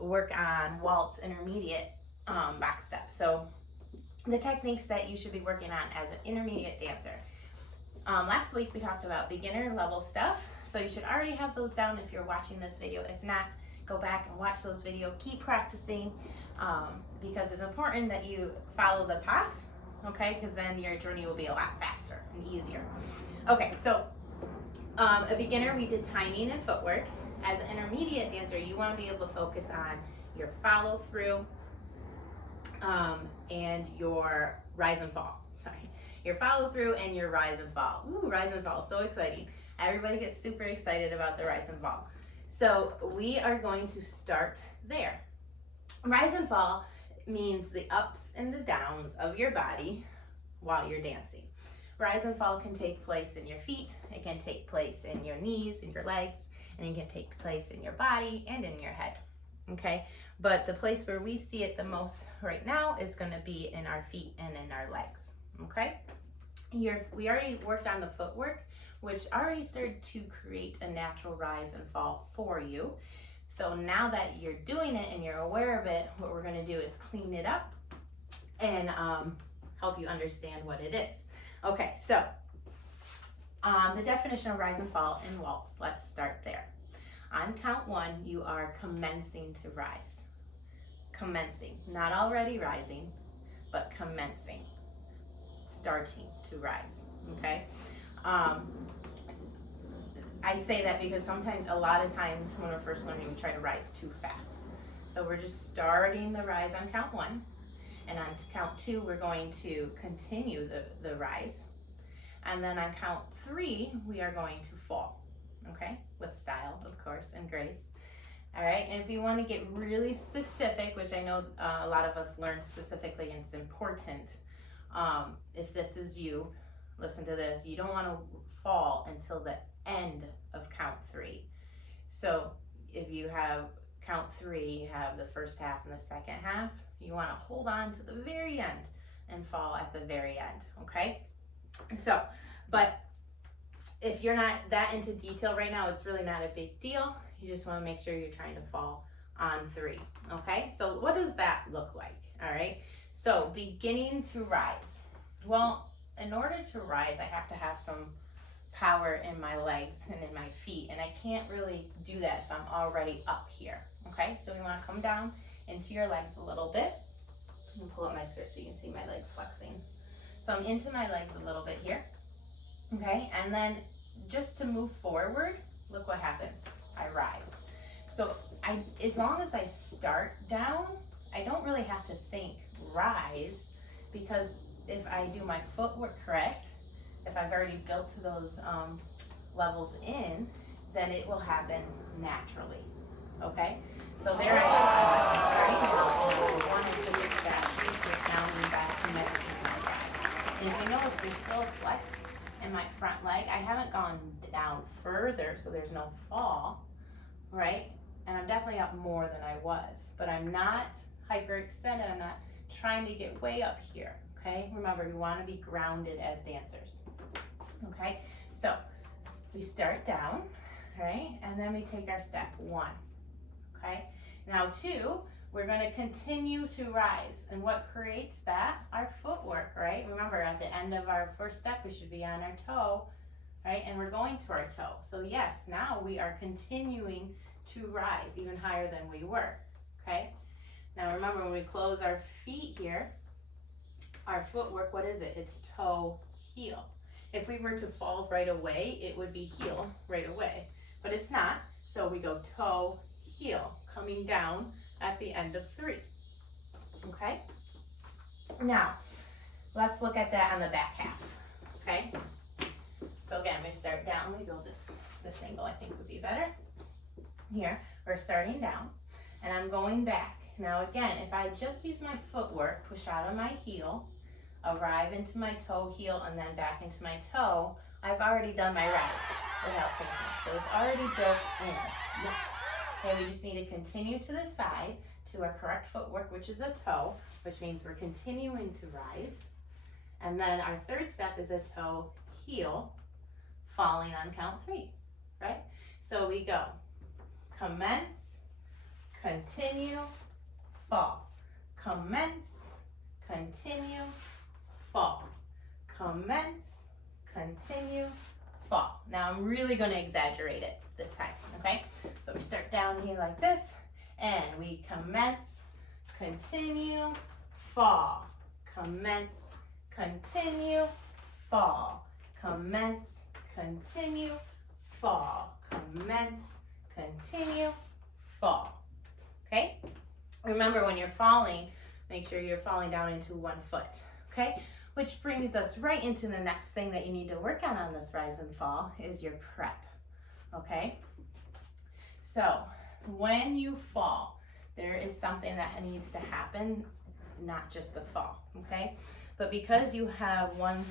work on Waltz intermediate box steps. So the techniques that you should be working on as an intermediate dancer. Last week we talked about beginner level stuff, so you should already have those down if you're watching this video. If not, go back and watch those videos. Keep practicing because it's important that you follow the path, okay? Because then your journey will be a lot faster and easier. Okay, so a beginner, we did timing and footwork. As an intermediate dancer, you want to be able to focus on your follow through and your rise and fall. Sorry, your follow through and your rise and fall. Ooh, rise and fall, so exciting. Everybody gets super excited about the rise and fall. So we are going to start there. Rise and fall means the ups and the downs of your body while you're dancing. Rise and fall can take place in your feet, it can take place in your knees, in your legs, and it can take place in your body and in your head, okay? But the place where we see it the most right now is gonna be in our feet and in our legs, okay? We already worked on the footwork, which already started to create a natural rise and fall for you. So now that you're doing it and you're aware of it, what we're gonna do is clean it up and help you understand what it is. Okay, so the definition of rise and fall in waltz, let's start there. On count one, you are commencing to rise. Commencing, not already rising, but commencing, starting to rise, okay? I say that because sometimes, a lot of times when we're first learning, we try to rise too fast. So we're just starting the rise on count one. And on count two, we're going to continue the rise. And then on count three, we are going to fall, okay? With style, of course, and grace. All right, and if you want to get really specific, which I know a lot of us learn specifically and it's important, if this is you, listen to this, you don't want to fall until the end of count three. So if you have count three, you have the first half and the second half, you want to hold on to the very end and fall at the very end, okay? So, but if you're not that into detail right now, it's really not a big deal. You just want to make sure you're trying to fall on three, okay? So what does that look like, all right? So beginning to rise. Well, in order to rise, I have to have some power in my legs and in my feet, and I can't really do that if I'm already up here, okay? So we want to come down into your legs a little bit. I'm gonna pull up my skirt so you can see my legs flexing. So I'm into my legs a little bit here, okay? And then just to move forward, look what happens. I rise. So as long as I start down, I don't really have to think rise, because if I do my footwork correct, if I've already built to those levels in, then it will happen naturally, okay? So there I am, I'm starting down, one into this step, now I'm back and medicine my legs. And if you notice, there's still a flex in my front leg. I haven't gone down further, so there's no fall, right? And I'm definitely up more than I was, but I'm not hyperextended, I'm not trying to get way up here, okay? Remember, we want to be grounded as dancers, okay? So we start down, right? And then we take our step one, okay? Now two, we're going to continue to rise. And what creates that? Our footwork, right? Remember, at the end of our first step, we should be on our toe, right? And we're going to our toe. So yes, now we are continuing to rise even higher than we were, okay? Now remember, when we close our feet here, our footwork, what is it? It's toe, heel. If we were to fall right away, it would be heel right away, but it's not. So we go toe, heel, coming down at the end of three, okay? Now, let's look at that on the back half, okay? So again, we start down, we go this angle I think would be better. Here, we're starting down, and I'm going back. Now again, if I just use my footwork, push out of my heel, arrive into my toe, heel, and then back into my toe, I've already done my rise without thinking. So it's already built in, yes. Okay, we just need to continue to the side to our correct footwork, which is a toe, which means we're continuing to rise. And then our third step is a toe, heel, falling on count three, right? So we go commence, continue, continue, fall. Commence, continue, fall. Commence, continue, fall. Now I'm really going to exaggerate it this time, okay? So we start down here like this, and we commence, continue, fall. Commence, continue, fall. Commence, continue, fall. Commence, continue, fall. Okay? Remember, when you're falling, make sure you're falling down into one foot. Okay? Which brings us right into the next thing that you need to work on this rise and fall is your prep. Okay? So, when you fall, there is something that needs to happen, not just the fall. Okay? But because you have one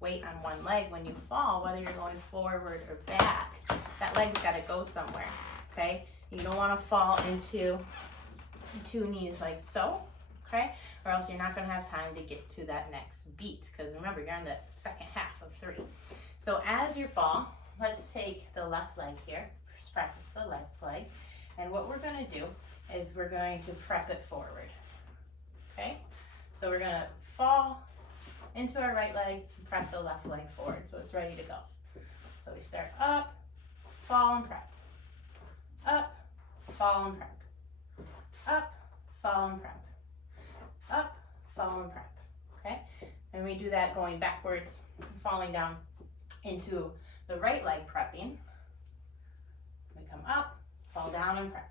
weight on one leg, when you fall, whether you're going forward or back, that leg's got to go somewhere. Okay? You don't want to fall into two knees like so. Okay? Or else you're not going to have time to get to that next beat. Because remember, you're in the second half of 3. So as you fall, let's take the left leg here. Just practice the left leg. And what we're going to do is we're going to prep it forward. Okay? So we're going to fall into our right leg, and prep the left leg forward so it's ready to go. So we start up, fall and prep. Up, fall and prep. Up, fall and prep. Up, fall and prep. Okay? And we do that going backwards, falling down into the right leg prepping. We come up, fall down and prep.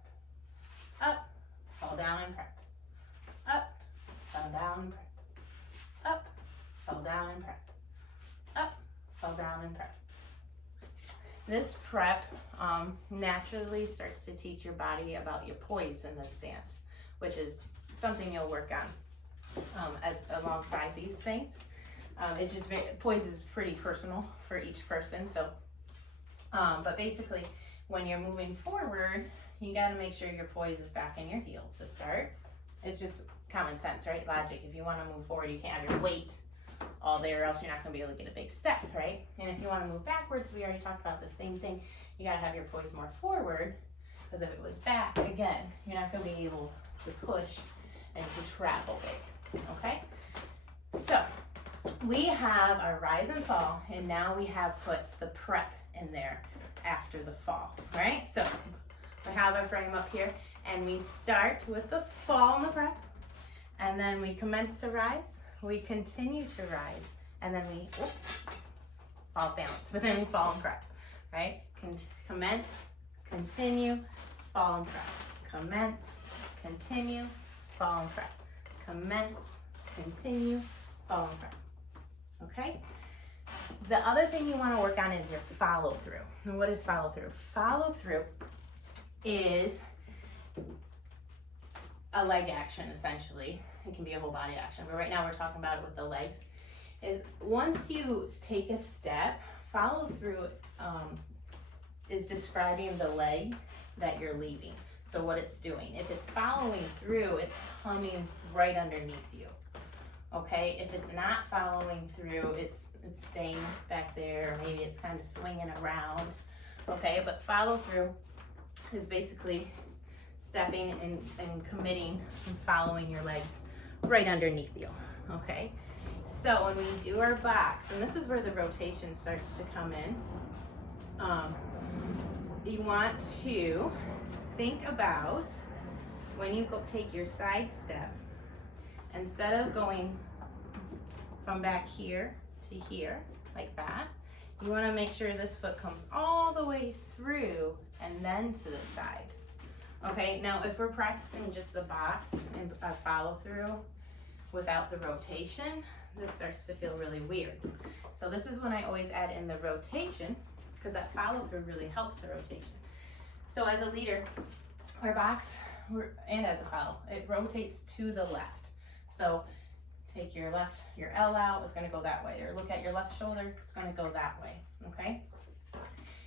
Up, fall down and prep. Up, fall down and prep. Up, fall down and prep. Up, fall down and prep. This prep naturally starts to teach your body about your poise in this dance, which is something you'll work on as alongside these things. It's just poise is pretty personal for each person. So, but basically, when you're moving forward, you got to make sure your poise is back in your heels to start. It's just common sense, right? Logic. If you want to move forward, you can't have your weight all there, or else you're not going to be able to get a big step, right? And if you want to move backwards, we already talked about the same thing. You got to have your poise more forward, because if it was back, again, you're not going to be able to push and to travel big, okay? So we have our rise and fall, and now we have put the prep in there after the fall, right? So we have our frame up here, and we start with the fall and the prep, and then we commence to rise, we continue to rise, and then we fall balance, but then we fall and prep, right? Commence, continue, fall and prep. Commence, continue, fall and prep. Commence, continue, fall and prep. Okay? The other thing you want to work on is your follow through. And what is follow through? Follow through is a leg action, essentially. It can be a whole body action, but right now we're talking about it with the legs. Is once you take a step, follow through is describing the leg that you're leaving. So what it's doing. If it's following through, it's coming right underneath you. Okay, if it's not following through, it's staying back there, maybe it's kind of swinging around. Okay, but follow through is basically stepping and committing and following your legs right underneath you. Okay, so when we do our box, and this is where the rotation starts to come in, you want to think about when you go take your side step, instead of going from back here to here like that, you want to make sure this foot comes all the way through and then to the side. Okay, now if we're practicing just the box and a follow through without the rotation, this starts to feel really weird. So this is when I always add in the rotation, because that follow through really helps the rotation. So as a leader, our box, and as a follow, it rotates to the left. So take your L out, it's gonna go that way, or look at your left shoulder, it's gonna go that way, okay?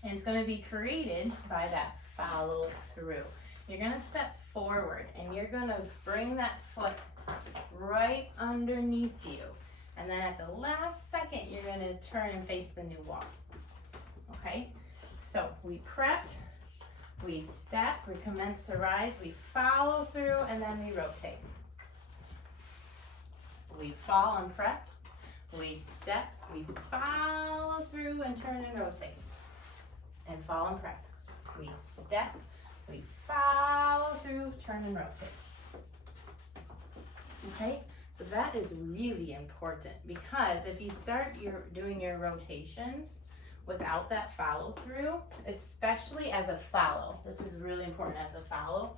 And it's gonna be created by that follow through. You're gonna step forward and you're gonna bring that foot right underneath you. And then at the last second, you're gonna turn and face the new wall, okay? So we prepped, we step, we commence to rise, we follow through, and then we rotate. We fall and prep, we step, we follow through and turn and rotate. And fall and prep. We step, we follow through, turn and rotate. Okay, so that is really important, because if you start doing your rotations without that follow through, especially as a follow, this is really important as a follow,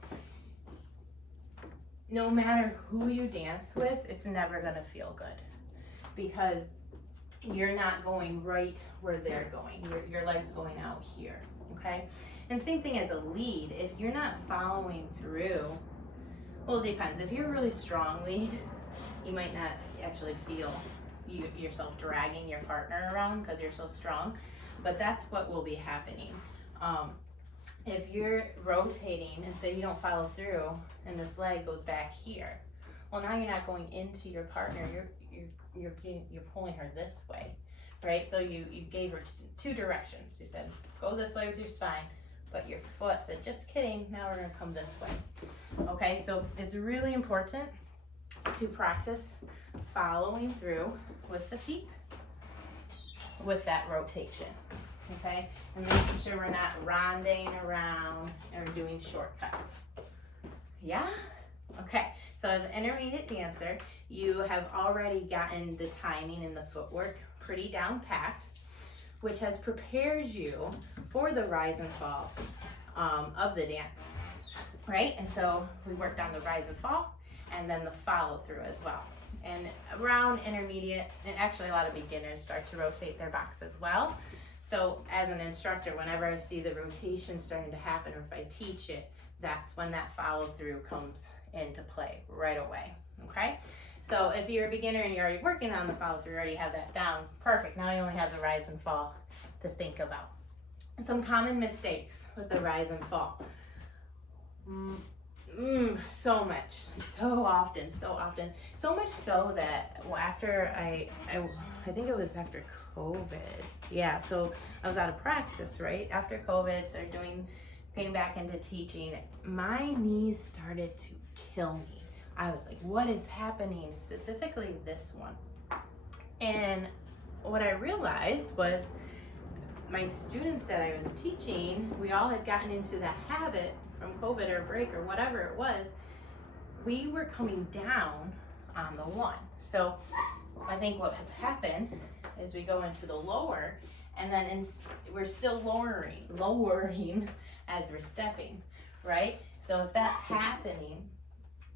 no matter who you dance with, it's never gonna feel good, because you're not going right where they're going. Your leg's going out here, okay? And same thing as a lead. If you're not following through, well, it depends. If you're a really strong lead, you might not actually feel yourself dragging your partner around because you're so strong, but that's what will be happening. If you're rotating and say you don't follow through and this leg goes back here, well, now you're not going into your partner, you're pulling her this way, right? So you gave her two directions. You said, go this way with your spine, but your foot said, just kidding, now we're gonna come this way. Okay, so it's really important to practice following through with the feet, with that rotation, okay? And making sure we're not ronding around or doing shortcuts. Yeah? Okay, so as an intermediate dancer, you have already gotten the timing and the footwork pretty down packed, which has prepared you for the rise and fall of the dance, right? And so we worked on the rise and fall and then the follow through as well. And around intermediate, and actually a lot of beginners start to rotate their box as well. So as an instructor, whenever I see the rotation starting to happen, or if I teach it, that's when that follow through comes into play right away, okay? So if you're a beginner and you're already working on the follow through, you already have that down, perfect. Now you only have the rise and fall to think about. And some common mistakes with the rise and fall. So much, so often, so much so that after I think it was after COVID, yeah, so I was out of practice, right? After COVID, started getting back into teaching, my knees started to kill me. I was like, what is happening? Specifically this one. And what I realized was my students that I was teaching, we all had gotten into the habit from COVID or break or whatever it was, we were coming down on the one. So I think what had happened is we go into the lower, and then we're still lowering as we're stepping, right? So if that's happening,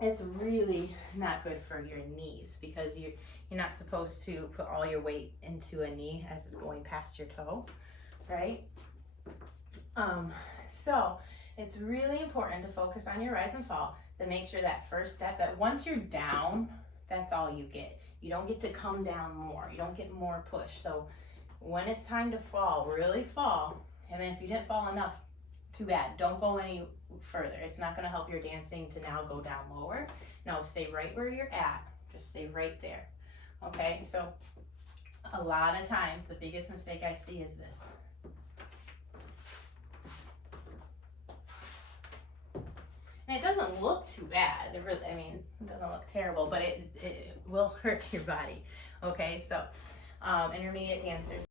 it's really not good for your knees, because you're not supposed to put all your weight into a knee as it's going past your toe, right? So it's really important to focus on your rise and fall, to make sure that first step, that once you're down, that's all you get. You don't get to come down more. You don't get more push. So when it's time to fall, really fall. And then if you didn't fall enough, too bad. Don't go any further. It's not going to help your dancing to now go down lower. No, stay right where you're at. Just stay right there. Okay, so a lot of times, the biggest mistake I see is this. And it doesn't look too bad. It really, I mean, it doesn't look terrible, but it will hurt your body. Okay, so intermediate dancers.